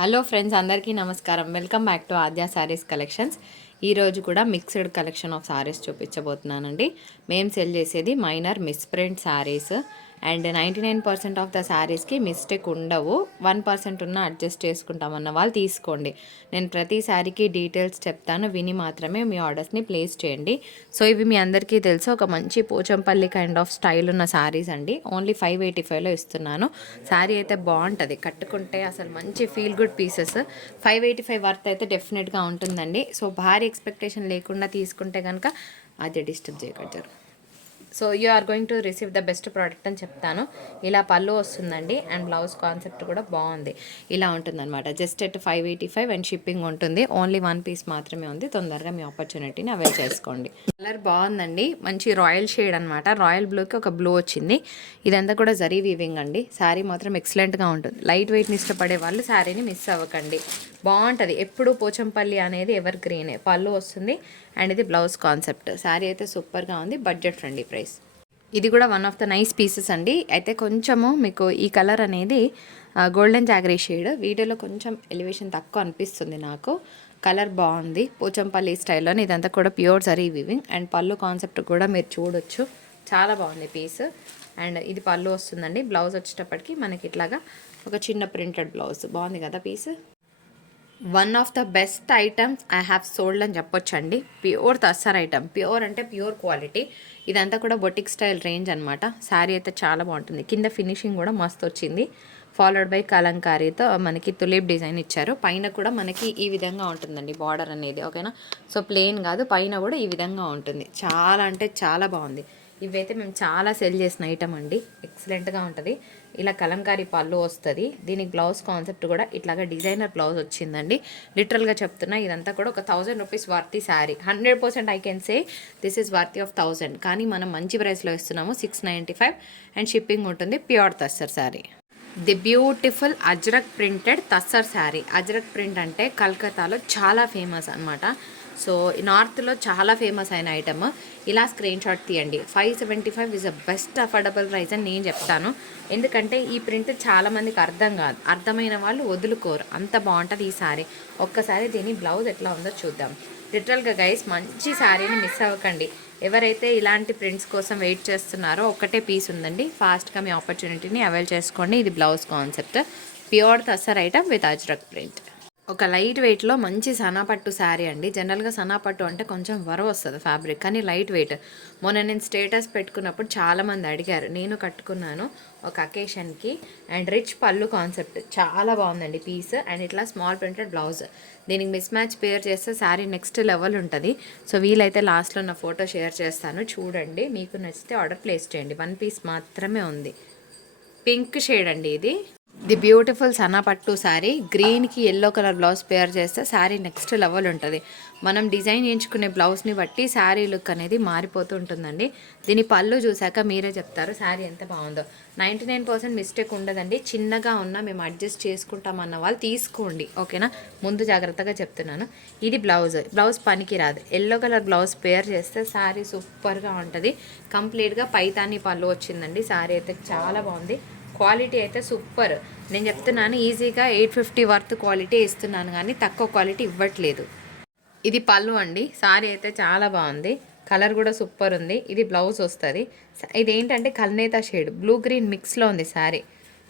Hello friends, అందరికీ నమస్కారం. Welcome back to Aadya Sarees collections. ఈరోజు కూడా మిక్స్డ్ కలెక్షన్ ఆఫ్ శారీస్ చూపించబోతున్నానండి. మేము సెల్ చేసేది minor misprint saris and 99% of the శారీస్కి మిస్టేక్ ఉండవు. 1% ఉన్న అడ్జస్ట్ చేసుకుంటామన్న వాళ్ళు తీసుకోండి. నేను ప్రతి శారీకి డీటెయిల్స్ చెప్తాను, విని మాత్రమే మీ ఆర్డర్స్ని ప్లేస్ చేయండి. సో ఇవి మీ అందరికీ తెలుసు, ఒక మంచి పోచంపల్లి కైండ్ ఆఫ్ స్టైల్ ఉన్న శారీస్ అండి. ఓన్లీ 585లో ఇస్తున్నాను. శారీ అయితే బాగుంటుంది, కట్టుకుంటే అసలు మంచి ఫీల్ గుడ్ పీసెస్. 585 వర్త్ అయితే డెఫినెట్గా ఉంటుందండి. సో భారీ ఎక్స్పెక్టేషన్ లేకుండా తీసుకుంటే కనుక అది డిస్టర్బ్ చేయగలుగుతారు. So you are going to receive the best product అని చెప్తాను. ఇలా పళ్ళు వస్తుందండి అండ్ బ్లౌజ్ కాన్సెప్ట్ కూడా బాగుంది. ఇలా ఉంటుందన్నమాట. జస్ట్ ఎట్ 585 అండ్ షిప్పింగ్ ఉంటుంది. ఓన్లీ 1 పీస్ మాత్రమే ఉంది. తొందరగా మీ ఆపర్చునిటీని అవైల్ చేసుకోండి. కలర్ బాగుందండి, మంచి రాయల్ షేడ్ అనమాట. రాయల్ బ్లూకి ఒక బ్లూ వచ్చింది. ఇదంతా కూడా జరీ వీవింగ్ అండి. శారీ మాత్రం ఎక్సలెంట్గా ఉంటుంది. లైట్ వెయిట్ని ఇష్టపడే వాళ్ళు శారీని మిస్ అవ్వకండి. బాగుంటుంది. ఎప్పుడు పోచంపల్లి అనేది ఎవర్ గ్రీనే. పళ్ళు వస్తుంది అండ్ ఇది బ్లౌజ్ కాన్సెప్ట్. శారీ అయితే సూపర్గా ఉంది, బడ్జెట్ ఫ్రెండ్లీ ప్రైస్. ఇది కూడా one of the nice pieces అండి. అయితే కొంచెము మీకు ఈ కలర్ అనేది గోల్డెన్ జాగరీ షేడ్. వీడియోలో కొంచెం ఎలివేషన్ తక్కువ అనిపిస్తుంది నాకు. కలర్ బాగుంది, పోచంపల్లి స్టైల్లోనే. ఇదంతా కూడా ప్యూర్ జరీ వీవింగ్ అండ్ పళ్ళు కాన్సెప్ట్ కూడా మీరు చూడొచ్చు. చాలా బాగుంది పీస్. అండ్ ఇది పళ్ళు వస్తుందండి. బ్లౌజ్ వచ్చేటప్పటికి మనకి ఇట్లాగా ఒక చిన్న ప్రింటెడ్ బ్లౌజ్. బాగుంది కదా piece. One of the best items I have sold అని చెప్పొచ్చండి. ప్యూర్ తస్సర్ ఐటమ్, ప్యూర్ అంటే ప్యూర్ క్వాలిటీ. ఇదంతా కూడా బొటిక్ స్టైల్ రేంజ్ అనమాట. శారీ అయితే చాలా బాగుంటుంది. కింద ఫినిషింగ్ కూడా మస్తు వచ్చింది. ఫాలోడ్ బై కలంకారీతో మనకి తులీప్ డిజైన్ ఇచ్చారు. పైన కూడా మనకి ఈ విధంగా ఉంటుందండి బార్డర్ అనేది. ఓకేనా? సో ప్లెయిన్ కాదు, పైన కూడా ఈ విధంగా ఉంటుంది. చాలా అంటే చాలా బాగుంది. ఇవైతే మేము చాలా సెల్ చేసిన ఐటమ్ అండి. ఎక్సలెంట్గా ఉంటుంది. ఇలా కలంకారీ పళ్ళు వస్తుంది. దీనికి బ్లౌజ్ కాన్సెప్ట్ కూడా ఇట్లాగా డిజైనర్ బ్లౌజ్ వచ్చిందండి. లిటరల్గా చెప్తున్నా, ఇదంతా కూడా ఒక 1000 rupees worthy sari. 100% I can say this is worthy of 1000. కానీ మనం మంచి ప్రైస్లో ఇస్తున్నాము. 695 అండ్ షిప్పింగ్ ఉంటుంది. Pure tussar sari. The beautiful ajrak printed tussar sari. Ajrak print అంటే కలకత్తాలో చాలా ఫేమస్ అనమాట. సో నార్త్లో చాలా ఫేమస్ అయిన ఐటమ్. ఇలా స్క్రీన్ షాట్ తీయండి. 575 is the best affordable price అని నేను చెప్తాను. ఎందుకంటే ఈ ప్రింట్ చాలామందికి అర్థం కాదు. అర్థమైన వాళ్ళు వదులుకోరు, అంత బాగుంటుంది ఈ శారీ. ఒక్కసారి దీని బ్లౌజ్ ఎట్లా ఉందో చూద్దాం. లిటరల్గా గైస్, మంచి శారీని మిస్ అవ్వకండి. ఎవరైతే ఇలాంటి ప్రింట్స్ కోసం వెయిట్ చేస్తున్నారో ఒక్కటే పీస్ ఉందండి. ఫాస్ట్గా మీ ఆపర్చునిటీని అవైల్ చేసుకోండి. ఇది blouse concept. Pure tussar item with ajrak print. ఒక లైట్ వెయిట్లో మంచి సనాపట్టు శారీ అండి. జనరల్గా సనాపట్టు అంటే కొంచెం వరవ వస్తుంది ఫ్యాబ్రిక్, కానీ లైట్ వెయిట్. మొన్న నేను స్టేటస్ పెట్టుకున్నప్పుడు చాలామంది అడిగారు. నేను కట్టుకున్నాను ఒక అకేషన్కి. అండ్ రిచ్ పళ్ళు కాన్సెప్ట్ చాలా బాగుందండి పీస్. అండ్ ఇట్లా స్మాల్ ప్రింటెడ్ బ్లౌజ్. దీనికి మిస్ మ్యాచ్ పేర్ చేస్తే శారీ నెక్స్ట్ లెవెల్ ఉంటుంది. సో వీలైతే లాస్ట్లో నా ఫోటో షేర్ చేస్తాను, చూడండి. మీకు నచ్చితే ఆర్డర్ ప్లేస్ చేయండి. 1 పీస్ మాత్రమే ఉంది. పింక్ షేడ్ అండి ఇది. ది బ్యూటిఫుల్ సన్నపట్టు శారీ. గ్రీన్కి ఎల్లో కలర్ బ్లౌజ్ పేర్ చేస్తే శారీ నెక్స్ట్ లెవెల్ ఉంటుంది. మనం డిజైన్ చేయించుకునే బ్లౌజ్ని బట్టి శారీ లుక్ అనేది మారిపోతూ ఉంటుందండి. దీని పళ్ళు చూశాక మీరే చెప్తారు శారీ ఎంత బాగుందో. 99% మిస్టేక్ ఉండదండి. చిన్నగా ఉన్నా మేము అడ్జస్ట్ చేసుకుంటామన్న వాళ్ళు తీసుకోండి, ఓకేనా? ముందు జాగ్రత్తగా చెప్తున్నాను. ఇది బ్లౌజ్ పనికి రాదు. ఎల్లో కలర్ బ్లౌజ్ పేర్ చేస్తే శారీ సూపర్గా ఉంటుంది. కంప్లీట్గా పైతాని పళ్ళు వచ్చిందండి. శారీ అయితే చాలా బాగుంది. క్వాలిటీ అయితే సూపర్. నేను చెప్తున్నాను, ఈజీగా 850 వర్త్ క్వాలిటీ ఇస్తున్నాను, కానీ తక్కువ క్వాలిటీ ఇవ్వట్లేదు. ఇది పళ్ళు అండి. శారీ అయితే చాలా బాగుంది. కలర్ కూడా సూపర్ ఉంది. ఇది బ్లౌజ్ వస్తుంది. ఇది ఏంటంటే కల్నేతా షేడ్, బ్లూ గ్రీన్ మిక్స్లో ఉంది శారీ.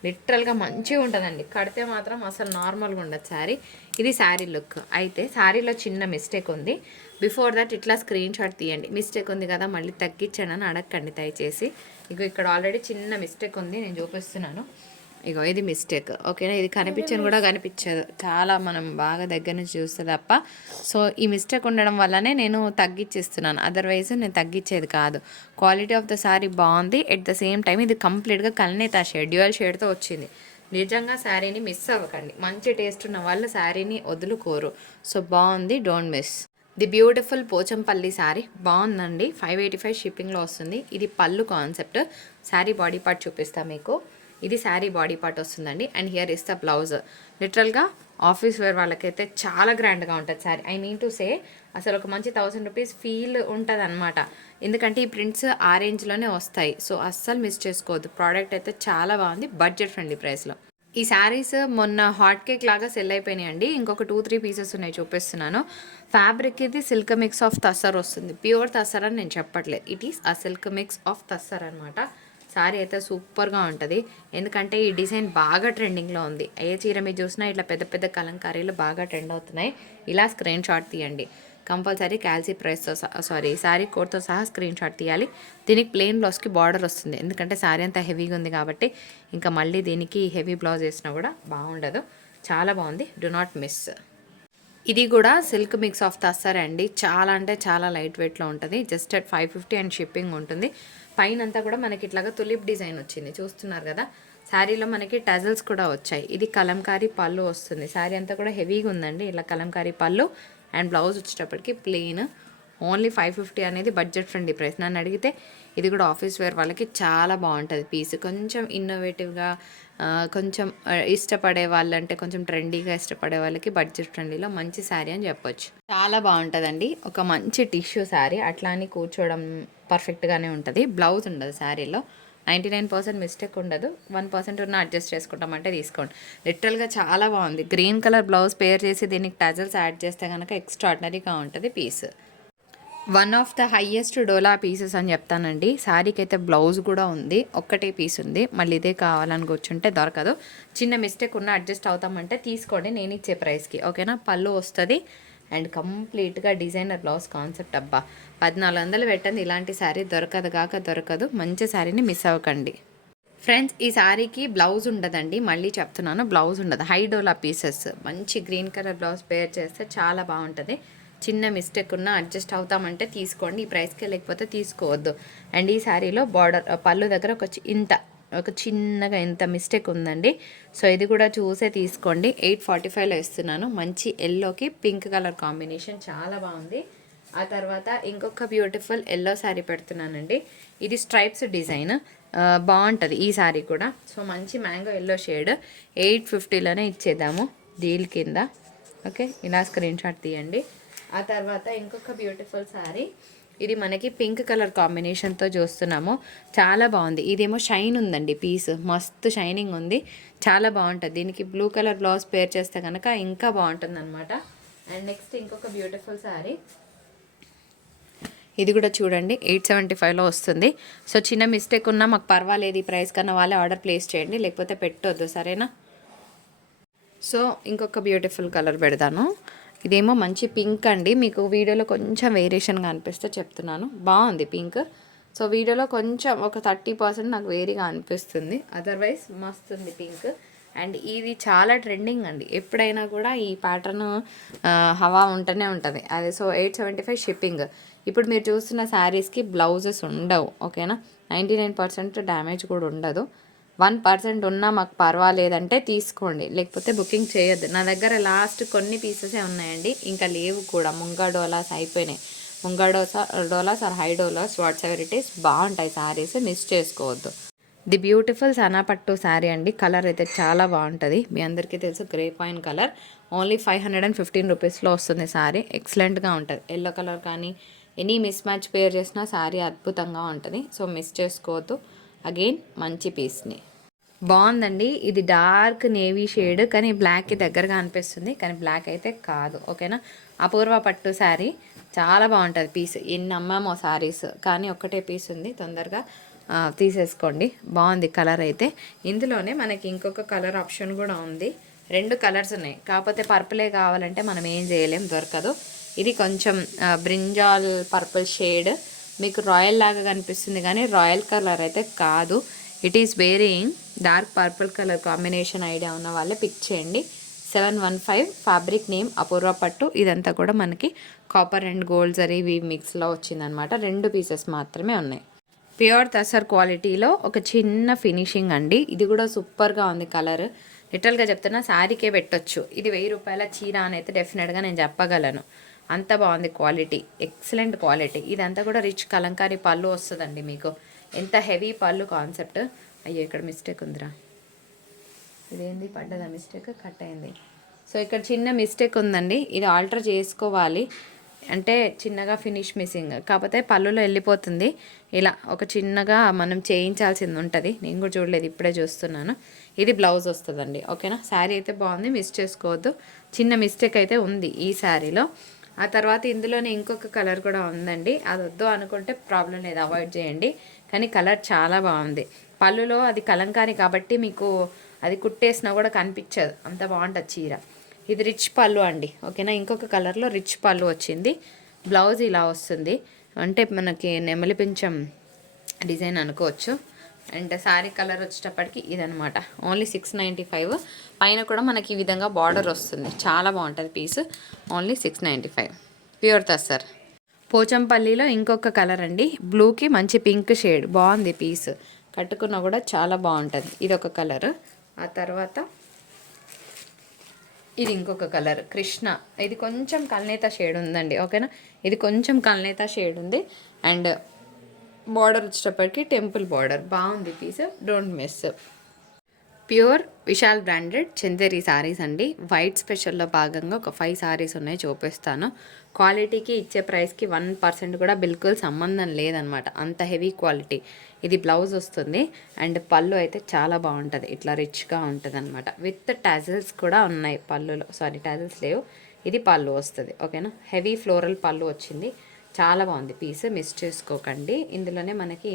లిటరల్గా మంచిగా ఉంటుందండి. కడితే మాత్రం అసలు నార్మల్గా ఉండదు శారీ. ఇది శారీ లుక్. అయితే శారీలో చిన్న మిస్టేక్ ఉంది. బిఫోర్ దట్ ఇట్లా స్క్రీన్ షాట్ తీయండి. మిస్టేక్ ఉంది కదా మళ్ళీ తగ్గించండి అని అడగండి దయచేసి. ఇగో ఇక్కడ ఆల్రెడీ చిన్న మిస్టేక్ ఉంది, నేను చూపిస్తున్నాను. ఇగో ఇది మిస్టేక్, ఓకేనా? ఇది కనిపించని కూడా కనిపించదు, చాలా మనం బాగా దగ్గర నుంచి చూస్తే తప్ప. సో ఈ మిస్టేక్ ఉండడం వల్లనే నేను తగ్గించేస్తున్నాను, అదర్వైజ్ నేను తగ్గించేది కాదు. క్వాలిటీ ఆఫ్ ద శారీ బాగుంది. ఎట్ ద సేమ్ టైం ఇది కంప్లీట్గా కల్నేతా షేడ్, డ్యూయల్ షేడ్తో వచ్చింది. నిజంగా శారీని మిస్ అవ్వకండి. మంచి టేస్ట్ ఉన్న వాళ్ళు శారీని వదులుకోరు. సో బాగుంది, don't miss. The beautiful Pochampally sari బాగుందండి. 585 షిప్పింగ్లో వస్తుంది. ఇది పళ్ళు కాన్సెప్ట్. శారీ బాడీ పార్ట్ చూపిస్తా మీకు. ఇది శారీ బాడీ పార్ట్ వస్తుందండి. And here is the blouse. లిటరల్గా ఆఫీస్ వేర్ వాళ్ళకైతే చాలా గ్రాండ్గా ఉంటుంది sari. I mean to say అసలు ఒక మంచి 1000 రూపీస్ ఫీల్ ఉంటుంది అనమాట. ఎందుకంటే ఈ ప్రింట్స్ ఆ రేంజ్లోనే వస్తాయి. సో అస్సలు మిస్ చేసుకోవద్దు. ప్రోడక్ట్ అయితే చాలా బాగుంది, బడ్జెట్ ఫ్రెండ్లీ ప్రైస్లో. ఈ శారీస్ మొన్న హాట్ కేక్ లాగా సెల్ అయిపోయినాయండి. ఇంకొక 2-3 పీసెస్ ఉన్నాయి, చూపిస్తున్నాను. ఫ్యాబ్రిక్ ఇది సిల్క్ మిక్స్ ఆఫ్ తస్సర్ వస్తుంది. ప్యూర్ తస్సర్ అని నేను చెప్పట్లేదు, ఇట్ ఈస్ ఆ సిల్క్ మిక్స్ ఆఫ్ తస్సర్ అనమాట. శారీ అయితే సూపర్గా ఉంటుంది, ఎందుకంటే ఈ డిజైన్ బాగా ట్రెండింగ్లో ఉంది. ఏ చీర మీరు చూసినా ఇట్లా పెద్ద పెద్ద కలంకారీలు బాగా ట్రెండ్ అవుతున్నాయి. ఇలా స్క్రీన్ షాట్ తీయండి. కంపల్సరీ క్యాల్సీ ప్రైస్తో శారీ కోడ్తో సహా స్క్రీన్ షాట్ తీయాలి. దీనికి ప్లెయిన్ బ్లౌజ్కి బార్డర్ వస్తుంది, ఎందుకంటే శారీ అంతా హెవీగా ఉంది కాబట్టి ఇంకా మళ్ళీ దీనికి హెవీ బ్లౌజ్ వేసినా కూడా బాగుండదు. చాలా బాగుంది, డు నాట్ మిస్. ఇది కూడా సిల్క్ మిక్స్ ఆఫ్ తస్సర్ అండి. చాలా అంటే చాలా లైట్ వెయిట్లో ఉంటుంది. జస్ట్ అట్ 550 అండ్ షిప్పింగ్ ఉంటుంది. పైన అంతా కూడా మనకి ఇట్లాగా తులిప్ డిజైన్ వచ్చింది, చూస్తున్నారు కదా. శారీలో మనకి టజల్స్ కూడా వచ్చాయి. ఇది కలంకారీ పళ్ళు వస్తుంది. శారీ అంతా కూడా హెవీగా ఉందండి. ఇలా కలంకారీ పళ్ళు అండ్ బ్లౌజ్ వచ్చేటప్పటికి ప్లెయిన్. ఓన్లీ 550 అనేది బడ్జెట్ ఫ్రెండ్లీ ప్రైస్. నన్ను అడిగితే ఇది కూడా ఆఫీస్ వేర్ వాళ్ళకి చాలా బాగుంటుంది పీస్. కొంచెం ఇన్నోవేటివ్గా, కొంచెం ఇష్టపడే వాళ్ళంటే కొంచెం ట్రెండీగా ఇష్టపడే వాళ్ళకి బడ్జెట్ ఫ్రెండ్లీలో మంచి శారీ అని చెప్పొచ్చు. చాలా బాగుంటుందండి. ఒక మంచి టిష్యూ శారీ, అట్లా అని కూర్చోవడం పర్ఫెక్ట్గానే ఉంటుంది. బ్లౌజ్ ఉండదు శారీలో. 99% మిస్టేక్ ఉండదు. 1% ఉన్న అడ్జస్ట్ చేసుకుంటామంటే తీసుకోండి. లిటరల్గా చాలా బాగుంది. గ్రీన్ కలర్ బ్లౌజ్ పేర్ చేసి దీనికి టజల్స్ యాడ్ చేస్తే కనుక ఎక్స్ట్రాడినరీగా ఉంటుంది piece. One of the highest dola pieces అని చెప్తానండి. శారీకి అయితే బ్లౌజ్ కూడా ఉంది, ఒక్కటే పీస్ ఉంది. మళ్ళీ ఇదే కావాలని కూర్చుంటే దొరకదు. చిన్న మిస్టేక్ ఉన్న అడ్జస్ట్ అవుతామంటే తీసుకోండి, నేను ఇచ్చే ప్రైస్కి, ఓకేనా. పళ్ళు వస్తుంది అండ్ కంప్లీట్గా డిజైనర్ బ్లౌజ్ కాన్సెప్ట్. అబ్బా, 1400 పెట్టండి, ఇలాంటి శారీ దొరకదు కాక దొరకదు. మంచి శారీని మిస్ అవ్వకండి ఫ్రెండ్స్. ఈ శారీకి బ్లౌజ్ ఉండదండి, మళ్ళీ చెప్తున్నాను, బ్లౌజ్ ఉండదు. హై డోలా పీసెస్, మంచి గ్రీన్ కలర్ బ్లౌజ్ పేర్ చేస్తే చాలా బాగుంటుంది. చిన్న మిస్టేక్ ఉన్న అడ్జస్ట్ అవుతామంటే తీసుకోండి, ఈ ప్రైస్కే, లేకపోతే తీసుకోవద్దు. అండ్ ఈ శారీలో బార్డర్ పళ్ళు దగ్గర ఒక చిన్నగా ఎంత మిస్టేక్ ఉందండి. సో ఇది కూడా చూసే తీసుకోండి. 845లో ఇస్తున్నాను. మంచి ఎల్లోకి పింక్ కలర్ కాంబినేషన్ చాలా బాగుంది. ఆ తర్వాత ఇంకొక బ్యూటిఫుల్ ఎల్లో శారీ పెడుతున్నానండి. ఇది స్ట్రైప్స్ డిజైన్, బాగుంటుంది ఈ శారీ కూడా. సో మంచి మ్యాంగో ఎల్లో షేడ్ 850లోనే ఇచ్చేద్దాము డీల్ కింద, ఓకే. ఇలా స్క్రీన్ షాట్ తీయండి. ఆ తర్వాత ఇంకొక బ్యూటిఫుల్ శారీ, ఇది మనకి పింక్ కలర్ కాంబినేషన్తో చూస్తున్నాము. చాలా బాగుంది. ఇదేమో షైన్ ఉందండి, పీస్ మస్తు షైనింగ్ ఉంది, చాలా బాగుంటుంది. దీనికి బ్లూ కలర్ బ్లౌజ్ పేర్ చేస్తే కనుక ఇంకా బాగుంటుంది అనమాట. అండ్ నెక్స్ట్ ఇంకొక బ్యూటిఫుల్ శారీ, ఇది కూడా చూడండి 875లో వస్తుంది. సో చిన్న మిస్టేక్ ఉన్నా మాకు పర్వాలేదు, ఈ ప్రైస్ కన్నా వాళ్ళే ఆర్డర్ ప్లేస్ చేయండి, లేకపోతే పెట్టొద్దు, సరేనా. సో ఇంకొక బ్యూటిఫుల్ కలర్ పెడతాను. ఇదేమో మంచి పింక్ అండి. మీకు వీడియోలో కొంచెం వేరియేషన్గా అనిపిస్తే చెప్తున్నాను, బాగుంది పింక్. సో వీడియోలో కొంచెం ఒక 30% నాకు వేరీగా అనిపిస్తుంది, అదర్వైజ్ మస్తు ఉంది పింక్. అండ్ ఇది చాలా ట్రెండింగ్ అండి, ఎప్పుడైనా కూడా ఈ ప్యాటర్న్ హవా ఉంటూనే ఉంటుంది అది. So 875 shipping. ఇప్పుడు మీరు చూస్తున్న శారీస్కి బ్లౌజెస్ ఉండవు, ఓకేనా. 99% డ్యామేజ్ కూడా ఉండదు. 1% ఉన్నా మాకు పర్వాలేదంటే తీసుకోండి, లేకపోతే బుకింగ్ చేయొద్దు. నా దగ్గర లాస్ట్ కొన్ని పీసెసే ఉన్నాయండి, ఇంకా లేవు కూడా. ముంగా డోలాస్ అయిపోయినాయి. Munga dolas are high dolas, what's ever it is, బాగుంటాయి శారీస్, మిస్ చేసుకోవద్దు. ది బ్యూటిఫుల్ సనాపట్టు శారీ అండి. కలర్ అయితే చాలా బాగుంటుంది, మీ అందరికీ తెలుసు, గ్రే పాయిన్ కలర్. ఓన్లీ 515 రూపీస్లో వస్తుంది శారీ. ఎక్సలెంట్గా ఉంటుంది. ఎల్లో కలర్ కానీ ఎనీ మిస్ మ్యాచ్ పేర్ చేసినా శారీ అద్భుతంగా ఉంటుంది. సో మిస్ చేసుకోవద్దు. అగైన్ మంచి పీస్ని, బాగుందండి. ఇది డార్క్ నేవీ షేడ్, కానీ బ్లాక్కి దగ్గరగా అనిపిస్తుంది, కానీ బ్లాక్ అయితే కాదు, ఓకేనా. అపూర్వ పట్టు శారీ, చాలా బాగుంటుంది పీస్. ఎన్ని అమ్మామో శారీస్, కానీ ఒక్కటే పీస్ ఉంది, తొందరగా తీసేసుకోండి. బాగుంది కలర్ అయితే. ఇందులోనే మనకి ఇంకొక కలర్ ఆప్షన్ కూడా ఉంది. 2 కలర్స్ ఉన్నాయి, కాకపోతే పర్పులే కావాలంటే మనం ఏం చేయలేం, దొరకదు. ఇది కొంచెం బ్రింజాల్ పర్పుల్ షేడ్, మీకు రాయల్ లాగా కనిపిస్తుంది కానీ రాయల్ కలర్ అయితే కాదు. It is wearing dark purple colour combination idea ఉన్న వాళ్ళే పిక్ చేయండి. 715 ఫ్యాబ్రిక్ నేమ్ అపూర్వ పట్టు. ఇదంతా కూడా మనకి copper and gold zari weave మిక్స్లో వచ్చిందనమాట. 2 పీసెస్ మాత్రమే ఉన్నాయి. ప్యూర్ తసర్ క్వాలిటీలో ఒక చిన్న ఫినిషింగ్ అండి. ఇది కూడా సూపర్గా ఉంది కలర్. లిటరల్గా చెప్తున్నా, శారీకే పెట్టొచ్చు. ఇది 1000 రూపాయల చీర అని అయితే డెఫినెట్గా నేను చెప్పగలను. అంత బాగుంది క్వాలిటీ, ఎక్సలెంట్ క్వాలిటీ. ఇదంతా కూడా రిచ్ కలంకారీ పళ్ళు వస్తుందండి మీకు. ఎంత హెవీ పళ్ళు కాన్సెప్ట్. అయ్యో ఇక్కడ మిస్టేక్ ఉందిరా, ఇదేంది పడ్డదా మిస్టేక్, కట్ అయింది. సో ఇక్కడ చిన్న మిస్టేక్ ఉందండి, ఇది ఆల్టర్ చేసుకోవాలి. అంటే చిన్నగా ఫినిష్ మిస్సింగ్, కాకపోతే పళ్ళులో వెళ్ళిపోతుంది. ఇలా ఒక చిన్నగా మనం చేయించాల్సింది ఉంటుంది. నేను కూడా చూడలేదు, ఇప్పుడే చూస్తున్నాను. ఇది బ్లౌజ్ వస్తుందండి. ఓకేనా, శారీ అయితే బాగుంది, మిస్ చేసుకోవద్దు. చిన్న మిస్టేక్ అయితే ఉంది ఈ శారీలో. ఆ తర్వాత ఇందులోనే ఇంకొక కలర్ కూడా ఉందండి, అది వద్దు అనుకుంటే ప్రాబ్లం లేదు, అవాయిడ్ చేయండి. కానీ కలర్ చాలా బాగుంది. పళ్ళులో అది కలంకారీ కాబట్టి మీకు అది కుట్టేసినా కూడా కనిపించదు, అంత బాగుంటుంది చీర. ఇది రిచ్ పళ్ళు అండి. ఓకేనా, ఇంకొక కలర్లో రిచ్ పళ్ళు వచ్చింది. బ్లౌజ్ ఇలా వస్తుంది, అంటే మనకి నెమలి పింఛం డిజైన్ అనుకోవచ్చు. అండ్ శారీ కలర్ వచ్చేటప్పటికి ఇదనమాట. ఓన్లీ 695. పైన కూడా మనకి ఈ విధంగా బార్డర్ వస్తుంది, చాలా బాగుంటుంది పీస్. Only 695, pure tussar. పోచంపల్లిలో ఇంకొక కలర్ అండి, బ్లూకి మంచి పింక్ షేడ్, బాగుంది పీస్. కట్టుకున్నా కూడా చాలా బాగుంటుంది. ఇది ఒక కలర్. ఆ తర్వాత ఇది ఇంకొక కలర్ కృష్ణ, ఇది కొంచెం కల్నేత షేడ్ ఉందండి. ఓకేనా, ఇది కొంచెం కల్నేత షేడ్ ఉంది. అండ్ బార్డర్ వచ్చేటప్పటికి టెంపుల్ బార్డర్, బాగుంది piece, don't miss. Pure Vishal branded Chanderi saris అండి. వైట్ స్పెషల్లో భాగంగా ఒక 5 సారీస్ ఉన్నాయి, చూపిస్తాను. క్వాలిటీకి ఇచ్చే ప్రైస్కి 1% కూడా బిల్కుల్ సంబంధం లేదనమాట, అంత హెవీ క్వాలిటీ. ఇది బ్లౌజ్ వస్తుంది. అండ్ పళ్ళు అయితే చాలా బాగుంటుంది, ఇట్లా రిచ్గా ఉంటుంది అనమాట. విత్ టాజిల్స్ కూడా ఉన్నాయి పళ్ళులో, సారీ టాజిల్స్ లేవు, ఇది పళ్ళు వస్తుంది. ఓకేనా, హెవీ ఫ్లోరల్ పళ్ళు వచ్చింది, చాలా బాగుంది పీస్, మిస్ చేసుకోకండి. ఇందులోనే మనకి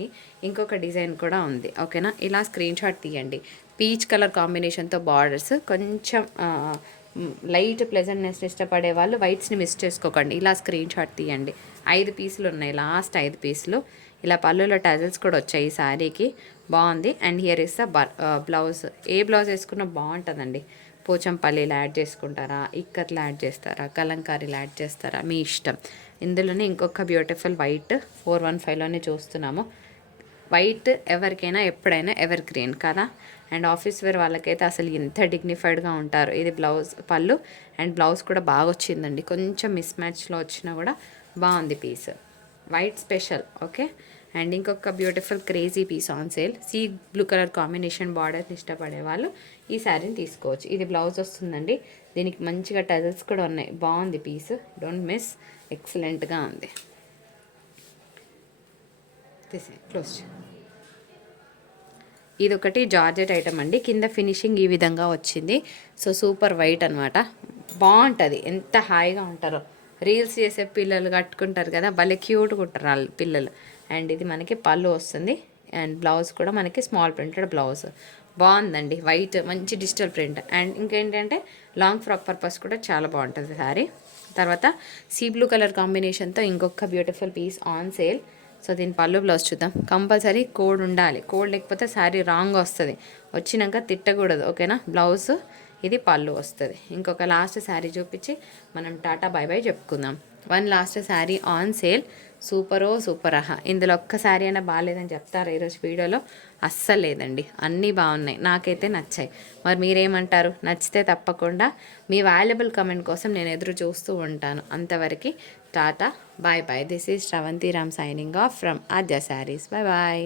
ఇంకొక డిజైన్ కూడా ఉంది. ఓకేనా, ఇలా స్క్రీన్ షాట్ తీయండి. పీచ్ కలర్ కాంబినేషన్తో బార్డర్స్, కొంచెం లైట్ ప్లెజెంట్నెస్ ఇష్టపడే వాళ్ళు వైట్స్ని మిస్ చేసుకోకండి. ఇలా స్క్రీన్ షాట్ తీయండి. 5 పీసులు ఉన్నాయి, లాస్ట్ 5 పీసులు. ఇలా పళ్ళులో టాజిల్స్ కూడా వచ్చాయి ఈ శారీకి, బాగుంది. And here is the blouse. A blouse వేసుకున్నా బాగుంటుందండి. పోచంపల్లిలో యాడ్ చేసుకుంటారా, ఇక్కత్లో యాడ్ చేస్తారా, కలంకారీలో యాడ్ చేస్తారా, మీ ఇష్టం. ఇందులోనే ఇంకొక బ్యూటిఫుల్ వైట్ 415లోనే చూస్తున్నాము. వైట్ ఎవరికైనా ఎప్పుడైనా ఎవర్ గ్రీన్ కదా. అండ్ ఆఫీస్ వేర్ వాళ్ళకైతే అసలు ఎంత డిగ్నిఫైడ్గా ఉంటారు. ఇది బ్లౌజ్ పళ్ళు, అండ్ బ్లౌజ్ కూడా బాగా వచ్చిందండి. కొంచెం మిస్ మ్యాచ్లో వచ్చినా కూడా బాగుంది piece, white special. Okay, and ఇంకొక beautiful crazy piece on sale. Sea blue colour combination బార్డర్ని ఇష్టపడే వాళ్ళు ఈ శారీని తీసుకోవచ్చు. ఇది బ్లౌజ్ వస్తుందండి, దీనికి మంచిగా టజల్స్ కూడా ఉన్నాయి, బాగుంది పీస్, డోంట్ మిస్, ఎక్సలెంట్గా ఉంది. క్లోజ్. ఇది ఒకటి జార్జెట్ ఐటమ్ అండి, కింద ఫినిషింగ్ ఈ విధంగా వచ్చింది. సో సూపర్ వైట్ అనమాట, బాగుంటుంది, ఎంత హాయిగా ఉంటారో. రీల్స్ చేసే పిల్లలు కట్టుకుంటారు కదా, భలే క్యూట్గా ఉంటారు వాళ్ళు పిల్లలు. అండ్ ఇది మనకి పళ్ళు వస్తుంది. అండ్ బ్లౌజ్ కూడా మనకి స్మాల్ ప్రింటెడ్ బ్లౌజ్, బాగుందండి. వైట్ మంచి డిజిటల్ ప్రింట్. అండ్ ఇంకేంటంటే లాంగ్ ఫ్రాక్ పర్పస్ కూడా చాలా బాగుంటుంది శారీ. తర్వాత సీ బ్లూ కలర్ కాంబినేషన్తో ఇంకొక beautiful piece on sale. So దీని పళ్ళు బ్లౌజ్ చూద్దాం. కంపల్సరీ కోడ్ ఉండాలి, కోడ్ లేకపోతే శారీ రాంగ్ వస్తుంది, వచ్చినాక తిట్టకూడదు. ఓకేనా, బ్లౌజ్ ఇది పళ్ళు వస్తుంది. ఇంకొక లాస్ట్ శారీ చూపించి మనం టాటా బై బై చెప్పుకుందాం. 1 last sari on sale, super ఆహా. ఇందులో ఒక్క శారీ అయినా బాగాలేదని చెప్తారు ఈరోజు వీడియోలో? అస్సలు లేదండి, అన్నీ బాగున్నాయి, నాకైతే నచ్చాయి. మరి మీరేమంటారు? నచ్చితే తప్పకుండా మీ వాల్యుబుల్ కమెంట్ కోసం నేను ఎదురు చూస్తూ ఉంటాను. అంతవరకు tata, bye bye. This is Sravanthi Ram signing off from Aadya Sarees. Bye bye.